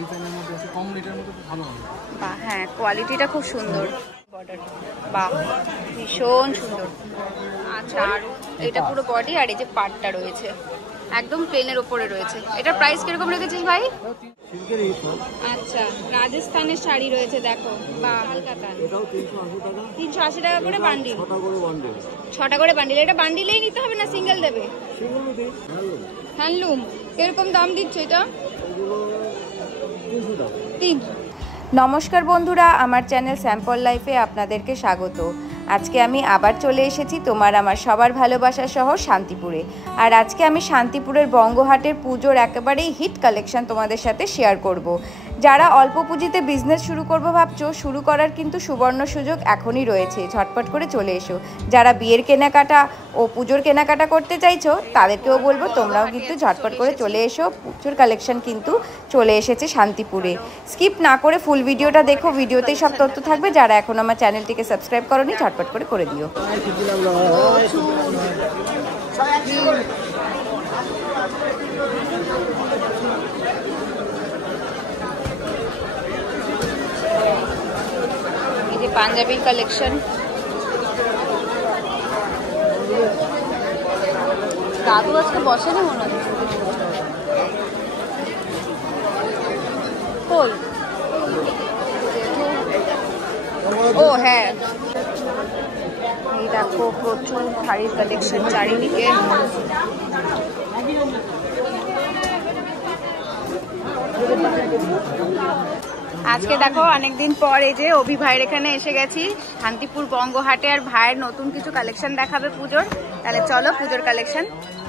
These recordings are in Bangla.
ডিজাইনের মধ্যে আছে, কম রেটের মধ্যে খুব ভালো হবে। বাহ, হ্যাঁ কোয়ালিটিটা খুব সুন্দর, বর্ডার বাহ ভীষণ সুন্দর। আচ্ছা, আর এটা পুরো বডি আর এই যে পার্টটা রয়েছে একদম প্লেনের উপরে রয়েছে। এটার প্রাইস কিরকম রেখেছিস ভাই? আচ্ছা, রাজস্থানের শাড়ি রয়েছে দেখো, বা কলকাতা, এটাও 380 টাকা। 380 টাকা করে বান্ডিল, 6টা করে বান্ডিল। এটা বান্ডিলেই নিতে হবে না সিঙ্গেল দেবে? হ্যান্ডলুম। কিরকম দাম দিচ্ছে এটা? 300। নমস্কার বন্ধুরা, আমার চ্যানেল স্যাম্পল লাইফে আপনাদেরকে স্বাগত। আজকে আমি আবার চলে এসেছি তোমার আমার সবার ভালোবাসার শহর শান্তিপুরে। আর আজকে আমি শান্তিপুরের বঙ্গহাটের পুজোর একেবারেই হিট কালেকশন তোমাদের সাথে শেয়ার করব। যারা অল্প পুঁজিতে বিজনেস শুরু করবো ভাবছো, শুরু করার কিন্তু সুবর্ণ সুযোগ এখনই রয়েছে, ঝটপট করে চলে এসো। যারা বিয়ের কেনাকাটা ও পুজোর কেনাকাটা করতে চাইছো তাদেরকেও বলবো তোমরাও কিন্তু ঝটপট করে চলে এসো। পুজোর কালেকশন কিন্তু চলে এসেছে শান্তিপুরে। স্কিপ না করে ফুল ভিডিওটা দেখো, ভিডিওতেই সব তথ্য থাকবে। যারা এখন আমার চ্যানেলটিকে সাবস্ক্রাইব করোনি ঝটপট করে দিও। এই যে পাঞ্জাবির কালেকশন, দাদু আজকে বসেনি মনে হচ্ছে। কই? ও হ্যাঁ, এই দেখো প্রচুর শাড়ির কালেকশন চারিদিকে। আজকে দেখো অনেকদিন পর এই যে অভি ভাইয়ের এখানে এসে গেছি শান্তিপুর বঙ্গহাটে, আর ভাইয়ের নতুন কিছু কালেকশন দেখাবে পুজোর। তাহলে চলো পুজোর কালেকশন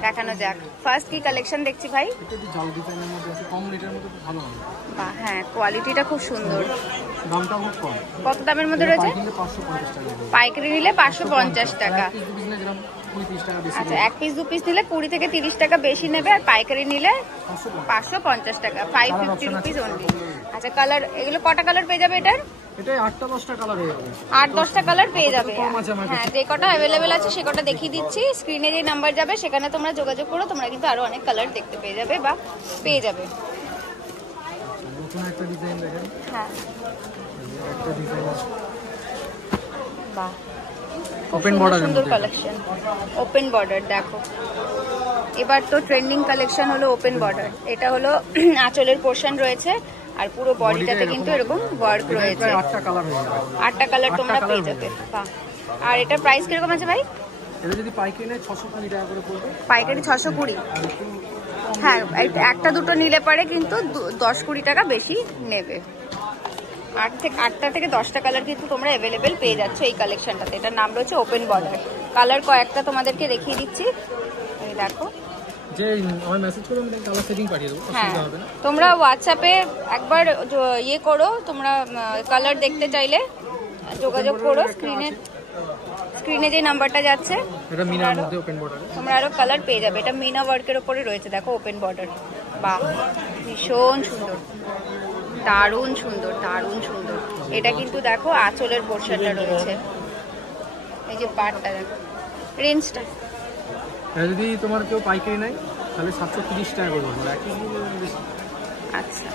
দেখানো যাক। ফার্স্ট কি কালেকশন দেখছি ভাই? জাল ডিজাইনের মধ্যে আছে, কম রেটের মধ্যে খুব ভালো হবে। বাহ, হ্যাঁ কোয়ালিটিটা খুব সুন্দর। দামটা খুব কম। কত দামের মধ্যে রয়েছে? 550 টাকা। পাইকারি নিলে 550 টাকা। আচ্ছা, 1 পিস 2 পিস নিলে 20 থেকে 30 টাকা বেশি নেবে, আর পাইকারি নিলে 550 টাকা। 550 রুপিস অনলি। আচ্ছা, কালার এগুলো কটা কালার পেয়ে যাবে এটার? এটা 8টা 10টা কালার হয়ে যাবে। 8-10টা কালার পেয়ে যাবে। হ্যাঁ, যে কটা অ্যাভেলেবেল আছে সে কটা দেখিয়ে দিচ্ছি। স্ক্রিনে যে নাম্বার যাবে সেখানে তোমরা যোগাযোগ করো, তোমরা কিন্তু আরো অনেক কালার দেখতে পেয়ে যাবে বা পেয়ে যাবে। নতুন একটা ডিজাইন দেখেন। হ্যাঁ, একটা ডিজাইন আছে। বাহ, ওপেন বর্ডার সুন্দর কালেকশন। ওপেন বর্ডার দেখো, এবার তো ট্রেন্ডিং কালেকশন হলো ওপেন বর্ডার। এটা হলো আঁচলের পোরশন রয়েছে, আর পুরো বডিটাতে কিন্তু এরকম ওয়ার্ক রয়েছে। 8টা কালার হয়ে যাবে। 8টা কালার তোমরা পেয়ে যাবে। বাহ, আর এটা প্রাইস কিরকম আছে ভাই? এটা যদি পাইকারি নেয় 620 টাকা করে পড়বে। পাইকারি 620। হ্যাঁ, একটা দুটো নিলে পারে কিন্তু 10-20 টাকা বেশি নেবে। 8টা থেকে 10টা কালার কিন্তু তোমরা অ্যাভেলেবেল পেয়ে যাচ্ছ এই কালেকশনটাতে। এটার নাম রয়েছে ওপেন বর্ডার। কালার কয়েকটা তোমাদেরকে দেখিয়ে দিচ্ছি, এই দেখো। যে আমি মেসেজ করে আমি কালার সেটিং পাঠিয়ে দেবো, অসুবিধা হবে না। তোমরা হোয়াটসঅ্যাপে একবার ইয়ে করো, তোমরা কালার দেখতে চাইলে যোগাযোগ করো। স্ক্রিনে যে নাম্বারটা যাচ্ছে, এটা মিনার মধ্যে ওপেন বর্ডার, তোমরা আরো কালার পেয়ে যাবে। এটা মিনা ওয়ার্কের উপরে রয়েছে দেখো, ওপেন বর্ডার। বাহ, ভীষণ সুন্দর, দারুণ সুন্দর, দারুণ সুন্দর। এটা কিন্তু দেখো আঁচলের পোরশনটা রয়েছে, এই যে পাটটা দেখো। রেঞ্জটা যদি তোমার কেউ পাইকারি নেয় তাহলে 730 টাকা করে পড়বে। আচ্ছা,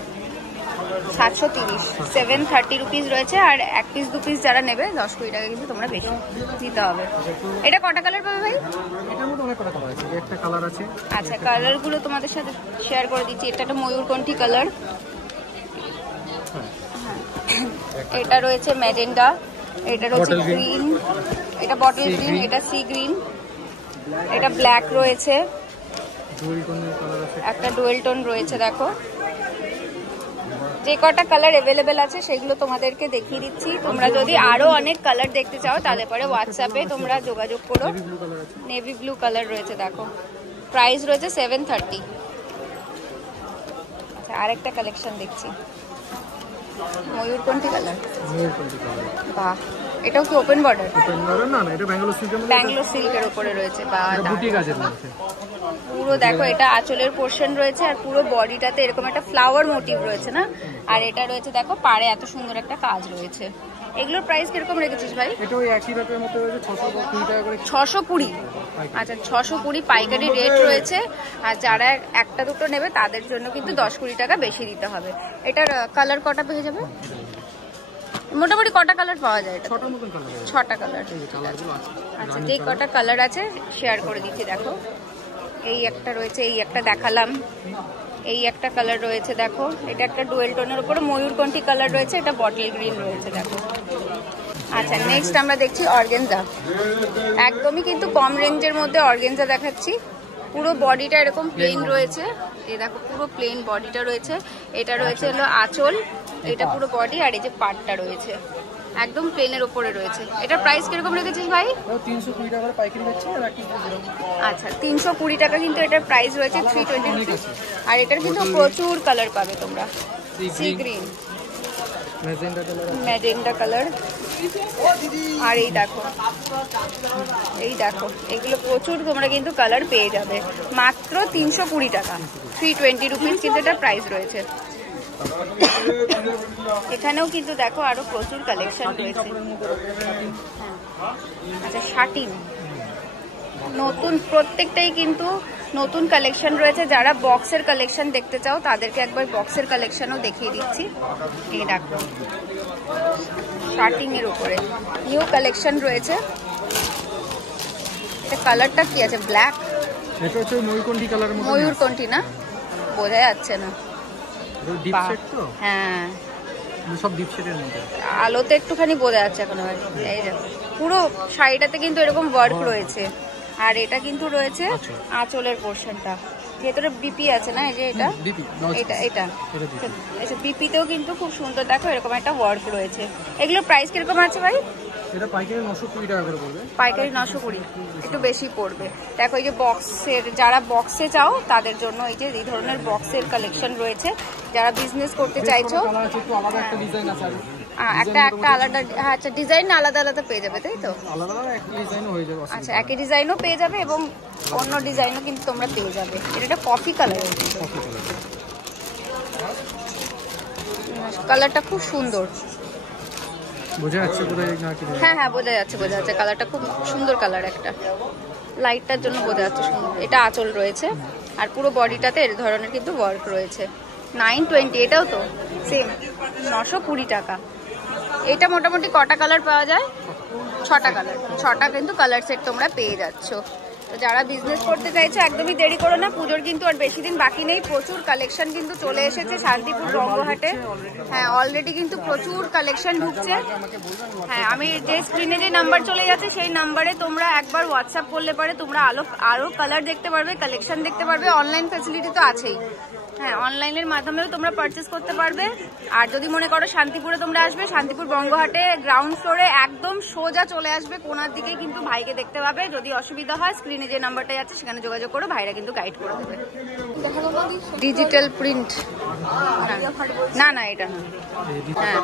730, 730 রুপিস রয়েছে। আর 1 পিস 2 পিস যারা নেবে 10-20 টাকা কিন্তু তোমরা বেশি দিতে হবে। এটা কটা কালার পাবে ভাই? এটার মধ্যে অনেক কটা কালার আছে, একটা কালার আছে। আচ্ছা, কালারগুলো তোমাদের সাথে শেয়ার করে দিচ্ছি। এটা একটা ময়ূরকণ্ঠী কালার, এটা রয়েছে ম্যাজেন্ডা, এটা রয়েছে গ্রিন, এটা বটল গ্রিন, এটা সি গ্রিন, এটা ব্ল্যাক রয়েছে, একটা ডুয়েল টোন রয়েছে। দেখো যে কটা কালার অ্যাভেলেবেল আছে সেগুলো তোমাদেরকে দেখিয়ে দিচ্ছি। তোমরা যদি আরো অনেক কালার দেখতে চাও তাহলে পরে হোয়াটসঅ্যাপে তোমরা যোগাযোগ করো। নেভি ব্লু কালার রয়েছে দেখো, প্রাইস রয়েছে 730। আচ্ছা, আরেকটা কালেকশন দেখছি, ময়ূরকণ্ঠী কালার। বাহ, এটাও কি ওপেন বর্ডার? ওপেন বর্ডার না, এটা ব্যাঙ্গালোর সিল্কের মধ্যে, ব্যাঙ্গালোর সিল্কের উপরে রয়েছে। বাহ, বুটি কাজের মধ্যে। পুরো দেখো এটা আঁচলের পোর্শন রয়েছে আর পুরো বডিটাতে এরকম একটা ফ্লাওয়ার মোটিভ রয়েছে না, আর এটা রয়েছে দেখো পাড়ে এত সুন্দর একটা কাজ রয়েছে। এগুলোর প্রাইস কিরকম রেখেছিস ভাই? এটা ওই একই রেটের মতো রয়েছে, 620 টাকা করে। 620? আচ্ছা 620 পাইকারি রেট রয়েছে। আর যারা একটা দুটো নেবে তাদের জন্য কিন্তু 10-20 টাকা বেশি দিতে হবে। এটার কালার কটা পেয়ে যাবে? মোটামুটি কটা কালার পাওয়া যায়? 6টা মতন কালার। 6টা কালার। আচ্ছা যেই কটা কালার আছে শেয়ার করে দিচ্ছি। দেখো এই একটা রয়েছে, এই একটা দেখালাম, এই একটা কালার রয়েছে দেখো, এটা একটা ডুয়েল টোনের উপরে ময়ূরকণ্ঠী কালার রয়েছে, এটা বটল গ্রিন রয়েছে দেখো। আচ্ছা নেক্সট আমরা দেখছি অর্গেনজা। একদমই কিন্তু কম রেঞ্জের মধ্যে অর্গেনজা দেখাচ্ছি। পুরো বডিটা এরকম প্লেন রয়েছে, এই দেখো পুরো প্লেন বডিটা রয়েছে। এটা রয়েছে হলো আঁচল, এটা পুরো বডি, আর এই যে পাটটা রয়েছে একদম প্লেনের উপরে রয়েছে। এটার প্রাইস কিরকম রেখেছিস ভাই? 320 টাকা করে পাইকারি হচ্ছে। আর কি আচ্ছা 320 টাকা কিন্তু এটার প্রাইস রয়েছে, 320 রুপিস। আর এটার কিন্তু প্রচুর কালার পাবে তোমরা। সি গ্রিন, ম্যাজেন্ডা কালার, আর এই দেখো এগুলো প্রচুর তোমরা কিন্তু কালার পেয়ে যাবে মাত্র 320 টাকা, 320 রুপিস কিন্তু এটা প্রাইস রয়েছে। এখানেও কিন্তু দেখো আরো প্রচুর কালেকশন রয়েছে। আচ্ছা শাটিন নতুন, প্রত্যেকটাই কিন্তু নতুন কালেকশন রয়েছে। যারা বক্সের কালেকশন দেখতে চাও তাদেরকে একবার বক্সের কালেকশনও দেখিয়ে দিচ্ছি। এই দেখো শার্টিং এর উপরে নিউ কালেকশন রয়েছে। এটা কালারটা কি আছে? ব্ল্যাক। এটা হচ্ছে ময়ূরকণ্ঠী কালারের মধ্যে। ময়ূরকণ্ঠী না, বোঝা যাচ্ছে না। ডিপ শেড তো? হ্যাঁ সব ডিপ শেডের মধ্যে। আলোতে একটুখানি বোঝা যাচ্ছে এখন। এই দেখো পুরো শাড়িটাতে কিন্তু এরকম ওয়ার্ক রয়েছে। আর এটা কিন্তু রয়েছে আঁচলের পোর্শনটা, ভেতরে বিপি আছে না, এই যে এটা এটা আচ্ছা বিপিতেও কিন্তু খুব সুন্দর দেখো এরকম একটা ওয়ার্ক রয়েছে। এগুলোর প্রাইস কিরকম আছে ভাই? এটা পাইকারি 920 টাকা করে পড়বে। পাইকারি 920, একটু বেশি পড়বে। দেখো এই যে বক্সের, যারা বক্সে চাও তাদের জন্য এই যে এই ধরনের বক্সের কালেকশন রয়েছে। যারা বিজনেস করতে চাইছো একটা ডিজাইন আছে, একটা আলাদা, আচ্ছা ডিজাইন আলাদা আলাদা পেয়ে যাবে তাই তো? আলাদা একই ডিজাইনও হয়ে যাবে। আচ্ছা একই ডিজাইনও পেয়ে যাবে এবং অন্য ডিজাইনও কিন্তু তোমরা পেয়ে যাবে। এটা কফি কালার, কালারটা খুব সুন্দর। বোঝা যাচ্ছে কোথায়? হ্যাঁ হ্যাঁ বোঝা যাচ্ছে কালারটা খুব সুন্দর কালার, একটা লাইটটার জন্য বোঝা যাচ্ছে সুন্দর। এটা আঁচল রয়েছে আর পুরো বডিটাতে এর ধরনের কিন্তু ওয়ার্ক রয়েছে। 920, এটাও তো সেম 920 টাকা। এটা মোটামুটি কটা কালার পাওয়া যায়? 6টা কালার, 6টা কিন্তু কালার সেট তোমরা পেয়ে যাচ্ছ। তো যারা বিজনেস করতে চাইছো একদমই দেরি করো না, পুজোর কিন্তু আর বেশি দিন বাকি নেই। প্রচুর কালেকশন কিন্তু চলে এসেছে শান্তিপুর বঙ্গহাটে। হ্যাঁ অলরেডি কিন্তু প্রচুর কালেকশন ঢুকছে। হ্যাঁ আমি যে স্ক্রিনে যে নাম্বার চলে যাচ্ছে সেই নাম্বারে তোমরা একবার হোয়াটসঅ্যাপ করলে পরে তোমরা আরো কালার দেখতে পারবে, কালেকশন দেখতে পারবে। অনলাইন ফ্যাসিলিটি তো আছেই। হ্যাঁ অনলাইনের মাধ্যমেও তোমরা পারচেস করতে পারবে। আর যদি মনে করো শান্তিপুরে তোমরা আসবে, শান্তিপুর বঙ্গহাটে গ্রাউন্ড ফ্লোরে একদম সোজা চলে আসবে, কোনার দিকে কিন্তু ভাইকে দেখতে পাবে। যদি অসুবিধা হয় স্ক্রিনে যে নাম্বারটা আছে সেখানে যোগাযোগ করো, ভাইরা কিন্তু গাইড করে দেবে। ডিজিটাল প্রিন্ট না না এটা না, হ্যাঁ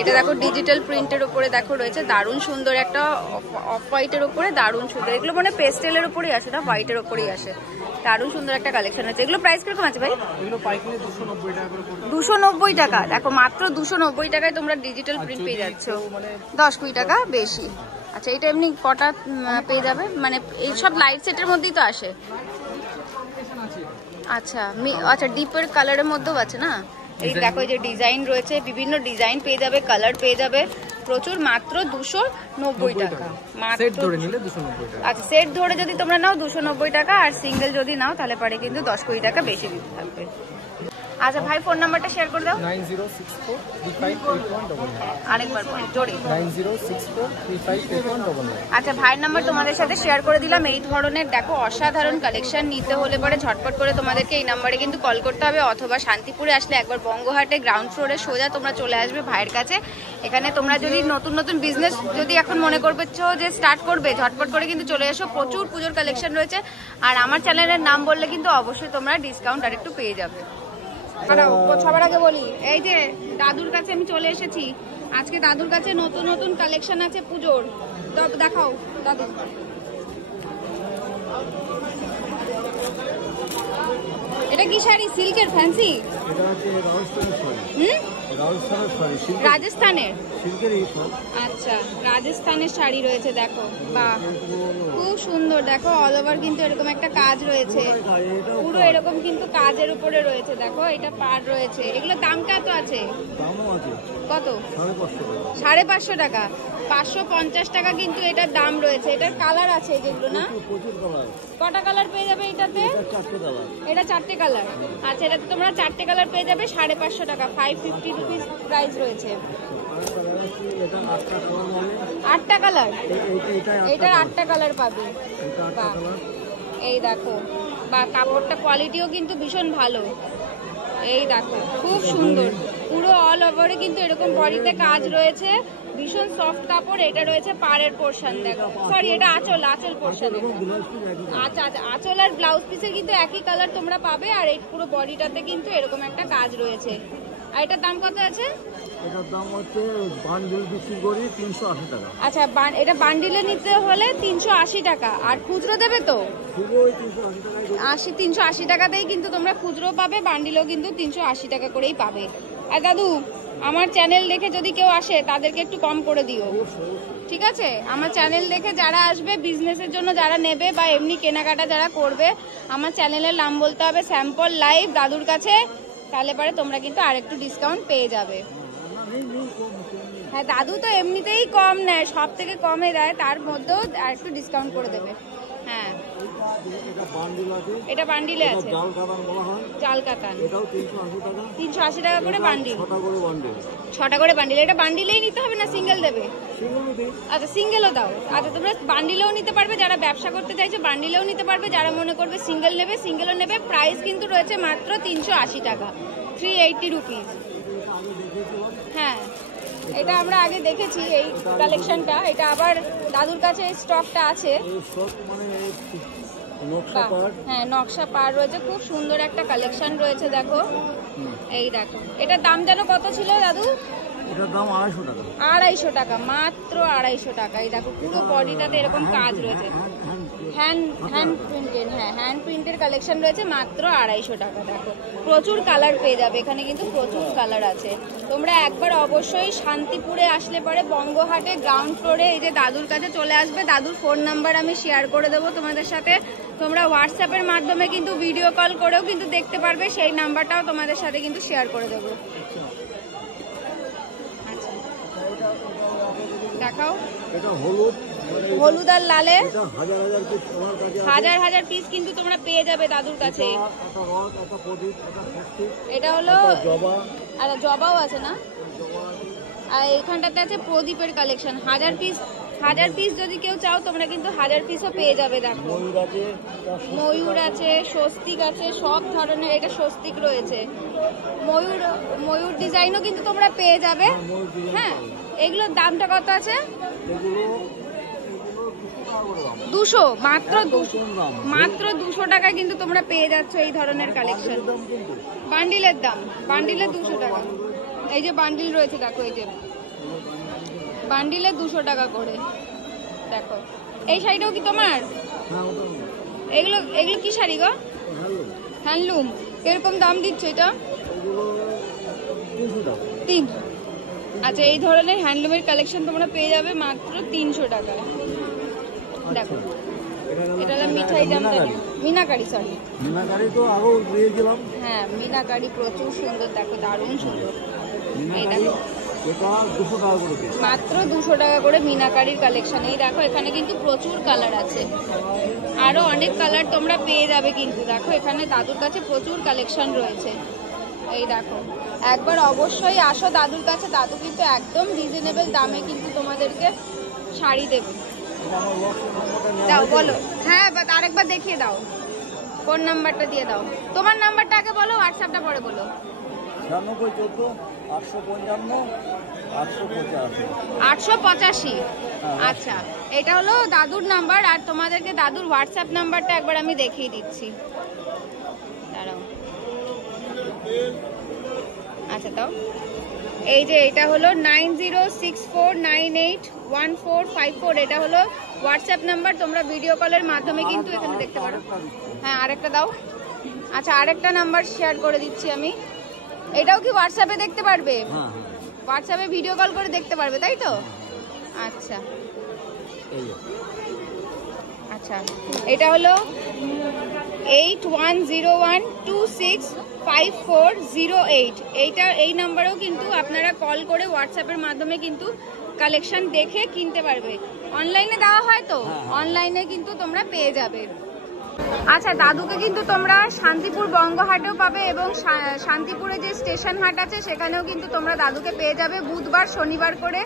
এটা দেখো ডিজিটাল প্রিন্টের উপরে দেখো রয়েছে দারুণ সুন্দর একটা অফ হোয়াইটের উপরে, দারুণ সুন্দর। এগুলো মানে পেস্টেলের উপরেই আসে না, হোয়াইটের উপরেই আসে। দারুণ সুন্দর একটা কালেকশন আছে। এগুলো প্রাইস কিরকম আছে ভাই? 290 টাকা। দেখো মাত্র 290 টাকায় তোমরা ডিজিটাল প্রিন্ট পেয়ে যাচ্ছ। 10-20 টাকা বেশি। আচ্ছা এটা এমনি কটা পেয়ে যাবে? মানে এই সব লাইট সেটের মধ্যেই তো আসে। আচ্ছা আচ্ছা ডিপের কালারের মধ্যেও আছে না। এই দেখো এই যে ডিজাইন রয়েছে, বিভিন্ন ডিজাইন পেয়ে যাবে, কালার পেয়ে যাবে প্রচুর। মাত্র 290 টাকা। আচ্ছা সেট ধরে যদি তোমরা নাও 290 টাকা, আর সিঙ্গেল যদি নাও তাহলে পরে কিন্তু 10-20 টাকা বেশি দিতে থাকবে। আচ্ছা ভাই ফোন নাম্বারটা শেয়ার করে দাও। 9064358199। আরেকবার জোরে 9064358199। আচ্ছা ভাইয়ের নাম্বার তোমাদের সাথে শেয়ার করে দিলাম। এই ধরনের দেখো অসাধারণ কালেকশন নিতে হলে পরে ঝটপট করে তোমাদেরকে এই নাম্বারে কিন্তু কল করতে হবে, অথবা শান্তিপুরে আসলে একবার বঙ্গহাটে গ্রাউন্ড ফ্লোরে সোজা তোমরা চলে আসবে ভাইয়ের কাছে। এখানে তোমরা যদি নতুন নতুন বিজনেস যদি এখন মনে করছো যে স্টার্ট করবে, ঝটপট করে কিন্তু চলে এসো। প্রচুর পুজোর কালেকশন রয়েছে। আর আমার চ্যানেলের নাম বললে কিন্তু অবশ্যই তোমরা ডিসকাউন্ট আর একটু পেয়ে যাবে। সবার আগে বলি এই যে দাদুর কাছে আমি চলে এসেছি। আজকে দাদুর কাছে নতুন নতুন কালেকশন আছে পুজোর। দেখাও দাদু। এটা কি শাড়ি? সিল্কের ফ্যান্সি? এটা হচ্ছে রাজস্থানের শাড়ি। রাজস্থানের শাড়ি, রাজস্থানের সিল্কের এই সব। আচ্ছা, রাজস্থানের শাড়ি রয়েছে দেখো। বাহ, খুব সুন্দর। দেখো অল ওভার কিন্তু এরকম একটা কাজ রয়েছে, পুরো এরকম কিন্তু কাজের উপরে রয়েছে। দেখো এটা পাড় রয়েছে। এগুলো দাম কত আছে? দামও আছে কত? 550 টাকা। 550 টাকা কিন্তু এটার দাম রয়েছে। এটার কালার আছে যেগুলো না? প্রচুর কালার। কটা কালার পেয়ে যাবে এটাতে? এটা 4টে কালার। এটা 4টে কালার। আচ্ছা, এটাতে তোমরা 4টে কালার পেয়ে যাবে 550 টাকা। 550 রুপিস প্রাইস রয়েছে। এটা 8টা কালার মানে 8টা কালার? এটা 8টা কালার পাবে। এটা 8টা বাহ, কালার। এই দেখো। বা কাপড়টা কোয়ালিটিও কিন্তু ভীষণ ভালো। এই দেখো খুব সুন্দর, পুরো অল ওভারে কিন্তু এরকম বডিতে কাজ রয়েছে, ভীষণ সফট কাপড়। এটা রয়েছে পাড়ের পোর্শন। দেখো, সরি এটা আঁচল পোর্শন। আচ্ছা আচ্ছা, আঁচল আর ব্লাউজ পিসের কিন্তু একই কালার তোমরা পাবে। আর এই পুরো বডিটাতে কিন্তু এরকম একটা কাজ রয়েছে। আর এটার দাম কত আছে? এটার দাম হচ্ছে বান্ডিল বিক্রি করি 380 টাকা। আচ্ছা, এটা বান্ডিলে নিতে হলে 380 টাকা। আর খুচরো দেবে তো? শুধু ওই 380 টাকায় 380 টাকাতেই কিন্তু তোমরা খুচরো পাবে, বান্ডিলও কিন্তু 380 টাকা করেই পাবে। আর দাদু, আমার চ্যানেল দেখে যদি কেউ আসে তাদেরকে একটু কম করে দিও, ঠিক আছে? আমার চ্যানেল দেখে যারা আসবে, বিজনেসের জন্য যারা নেবে বা এমনি কেনাকাটা যারা করবে, আমার চ্যানেলের নাম বলতে হবে স্যাম্পল লাইফ দাদুর কাছে। তাহলে পরে তোমরা কিন্তু আরেকটু ডিসকাউন্ট পেয়ে যাবে। হ্যাঁ, দাদু তো এমনিতেই কম নেয়, সব থেকে কমে দেয়, তার মধ্যেও আর একটু ডিসকাউন্ট করে দেবে। হ্যাঁ, এটা বান্ডিলে আছে। জাল কাতান, এটাও 380 টাকা। 380 টাকা করে বান্ডিল। 6টা করে বান্ডিল। 6টা করে বান্ডিল। এটা বান্ডিলেই নিতে হবে না সিঙ্গেল দেবে? সেগুলো দিই। আচ্ছা, সিঙ্গেলও দাও। আচ্ছা, তোমরা বান্ডিলেও নিতে পারবে, যারা ব্যবসা করতে চাইছে বান্ডিলেও নিতে পারবে, যারা মনে করবে সিঙ্গেল নেবে সিঙ্গেলও নেবে। প্রাইস কিন্তু রয়েছে মাত্র 380 টাকা, 380 রুপিস। হ্যাঁ, এটা আমরা আগে দেখেছি এই কালেকশনটা। এটা আবার দাদুর কাছে স্টকটা আছে। হ্যাঁ, নকশা পাড় রয়েছে, খুব সুন্দর একটা কালেকশন রয়েছে। দেখো, এই দেখো। এটার দাম যেন কত ছিল দাদু? এটার দাম 250 টাকা। 250 টাকা, মাত্র 250 টাকা। এই দেখো পুরো বডিটাতে এরকম কাজ রয়েছে, হ্যান্ড প্রিন্টেড। হ্যাঁ, হ্যান্ড প্রিন্টের কালেকশন রয়েছে, মাত্র 250 টাকা। দেখো প্রচুর কালার পেয়ে যাবে এখানে, কিন্তু প্রচুর কালার আছে। তোমরা একবার অবশ্যই শান্তিপুরে আসলে পরে বঙ্গহাটে গ্রাউন্ড ফ্লোরে এই যে দাদুর কাছে চলে আসবে। দাদুর ফোন নাম্বার আমি শেয়ার করে দেবো তোমাদের সাথে। তোমরা হোয়াটসঅ্যাপের মাধ্যমে কিন্তু ভিডিও কল করেও কিন্তু দেখতে পারবে, সেই নাম্বারটাও তোমাদের সাথে কিন্তু শেয়ার করে দেবো। আচ্ছা, দেখাও। এটা হলুদ, হলুদ আর লালে এটা হাজার হাজার পিস তোমার কাছে আছে। হাজার হাজার পিস কিন্তু তোমরা পেয়ে যাবে দাদুর কাছে। একটা রথ, একটা প্রদীপ, একটা স্বস্তিক, এটা হলো জবা। আর জবাও আছে না? আর এখানটাতে আছে প্রদীপের কালেকশন। হাজার পিস যদি কেউ চাও তোমরা কিন্তু 1000 পিসও পেয়ে যাবে। দেখো ময়ূর আছে, ময়ূর আছে, স্বস্তিক আছে, সব ধরনের। এটা স্বস্তিক রয়েছে, ময়ূর ডিজাইনও কিন্তু তোমরা পেয়ে যাবে। হ্যাঁ, এগুলোর দামটা কত আছে? 200, মাত্র 200 টাকায় কিন্তু তোমরা পেয়ে যাচ্ছ এই ধরনের কালেকশন। বান্ডিলের দাম, বান্ডিলে 200 টাকা। এই যে বান্ডিল রয়েছে দেখো, এই যে বান্ডিলে 200 টাকা করে। দেখো এই শাড়িটাও কি তোমার? এগুলো কি শাড়ি গো? হ্যান্ডলুম। এরকম দাম দিচ্ছ এটা? 300। আচ্ছা, এই ধরনের হ্যান্ডলুমের কালেকশন তোমরা পেয়ে যাবে মাত্র 300 টাকায়। দেখো এটা হলো মিঠাই জামদানি, মিনাকারি। সরি, মিনাকারি তো আরো দিয়েছিলাম। হ্যাঁ, মিনাকারি প্রচুর সুন্দর। দেখো দারুণ সুন্দর। এই দেখো এটা 200 টাকা করে পিস, মাত্র 200 টাকা করে মিনাকারির কালেকশন। এই দেখো এখানে কিন্তু প্রচুর কালার আছে, আরো অনেক কালার তোমরা পেয়ে যাবে কিন্তু। দেখো এখানে দাদুর কাছে প্রচুর কালেকশন রয়েছে। এই দেখো, একবার অবশ্যই আসো দাদুর কাছে। দাদু কিন্তু একদম রিজনেবল দামে কিন্তু তোমাদেরকে শাড়ি দেবে। দাও বলো। হ্যাঁ, আরেকবার দেখিয়ে দাও, ফোন নাম্বারটা দিয়ে দাও। তোমার নাম্বারটা আগে বলো, হোয়াটসঅ্যাপটা পরে বলো। 9614 855 885। 885। আচ্ছা, এটা হলো দাদুর নাম্বার। আর তোমাদেরকে দাদুর হোয়াটসঅ্যাপ নাম্বারটা একবার আমি দেখিয়ে দিচ্ছি, দাঁড়াও। আচ্ছা দাও। এই যে এটা হলো 9064981454। এটা হলো হোয়াটসঅ্যাপ নাম্বার। তোমরা ভিডিও কলের মাধ্যমে কিন্তু এখানে দেখতে পারো। হ্যাঁ, আরেকটা দাও। আচ্ছা, আরেকটা নাম্বার শেয়ার করে দিচ্ছি আমি। এটাও কি হোয়াটসঅ্যাপে দেখতে পারবে? হ্যাঁ, হোয়াটসঅ্যাপে ভিডিও কল করে দেখতে পারবে, তাই তো? আচ্ছা আচ্ছা, এটা হলো 8101265408। এই নাম্বারেও কিন্তু আপনারা কল করে হোয়াটসঅ্যাপের মাধ্যমে কিন্তু কালেকশন দেখে কিনতে পারবে। অনলাইনে দেওয়া হয় তো, অনলাইনে কিন্তু তোমরা পেয়ে যাবে। আচ্ছা, দাদুকে কিন্তু তোমরা শান্তিপুর বঙ্গহাটেও পাবে এবং শান্তিপুরে যে স্টেশন হাট আছে সেখানেও কিন্তু তোমরা দাদুকে পেয়ে যাবে বুধবার শনিবার করে।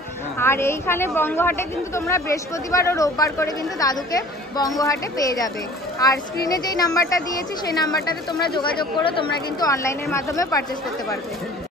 আর এইখানে বঙ্গহাটে কিন্তু তোমরা বৃহস্পতিবার ও রোববার করে কিন্তু দাদুকে বঙ্গহাটে পেয়ে যাবে। আর স্ক্রিনে যেই নাম্বারটা দিয়েছি সেই নাম্বারটাতে তোমরা যোগাযোগ করো, তোমরা কিন্তু অনলাইনের মাধ্যমে পারচেস করতে পারবে।